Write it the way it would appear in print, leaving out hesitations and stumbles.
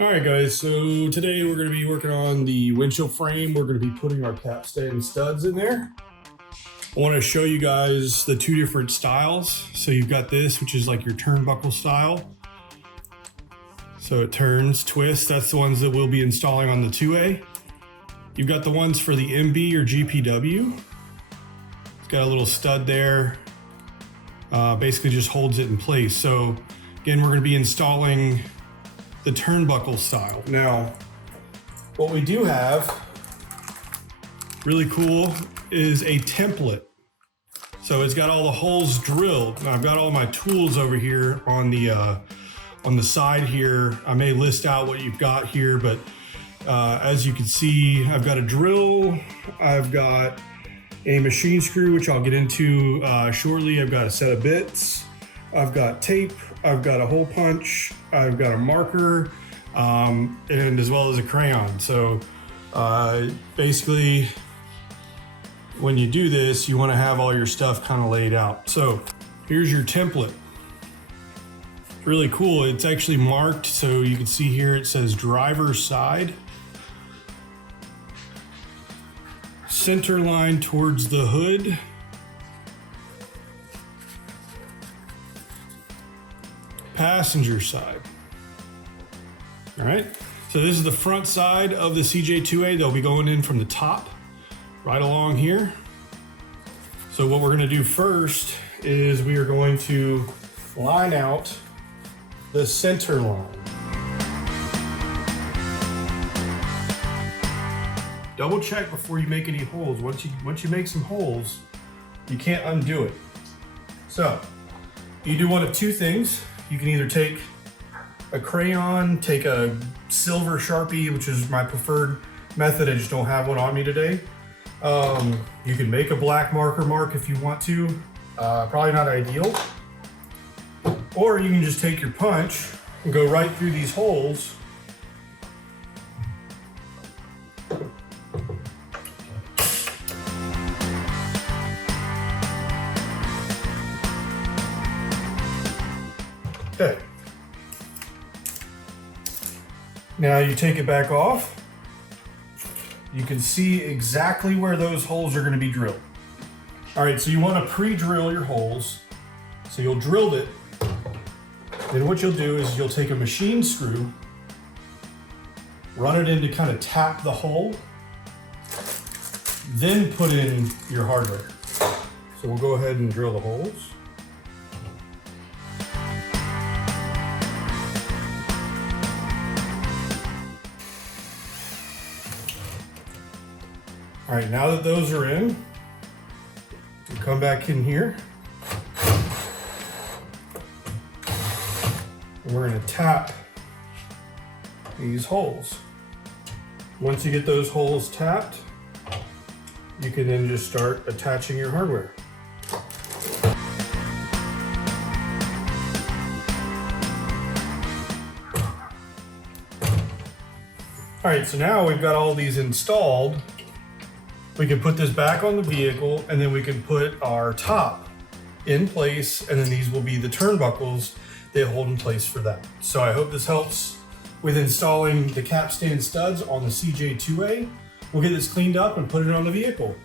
Alright guys, so today we're going to be working on the windshield frame. We're going to be putting our capstand studs in there. I want to show you guys the two different styles. So you've got this, which is like your turnbuckle style. So it turns, twists, that's the ones that we'll be installing on the 2A. You've got the ones for the MB or GPW. It's got a little stud there, basically just holds it in place. So again, we're going to be installing the turnbuckle style. Now, what we do have, really cool, is a template. So it's got all the holes drilled. And I've got all my tools over here on the side here. I may list out what you've got here, but as you can see, I've got a drill, I've got a machine screw, which I'll get into shortly. I've got a set of bits, I've got tape, I've got a hole punch, I've got a marker, and as well as a crayon. So basically, when you do this, you want to have all your stuff kind of laid out. So here's your template. Really cool. It's actually marked, so you can see here it says driver's side, center line towards the hood, passenger side. All right, so this is the front side of the CJ-2A. They'll be going in from the top right along here. So what we're going to do first is we are going to line out the center line. Double check before you make any holes. Once you make some holes, you can't undo it. So you do one of two things. You can either take a crayon, take a silver Sharpie, which is my preferred method. I just don't have one on me today. You can make a black marker mark if you want to. Probably not ideal. Or you can just take your punch and go right through these holes. Okay. Now you take it back off. You can see exactly where those holes are going to be drilled. All right, so you want to pre-drill your holes. So you'll drill it. Then what you'll do is you'll take a machine screw, run it in to kind of tap the hole, then put in your hardware. So we'll go ahead and drill the holes. All right, now that those are in, we'll come back in here. And we're going to tap these holes. Once you get those holes tapped, you can then just start attaching your hardware. All right, so now we've got all these installed. We can put this back on the vehicle, and then we can put our top in place, and then these will be the turnbuckles they hold in place for that. So I hope this helps with installing the capstand studs on the CJ-2A. We'll get this cleaned up and put it on the vehicle.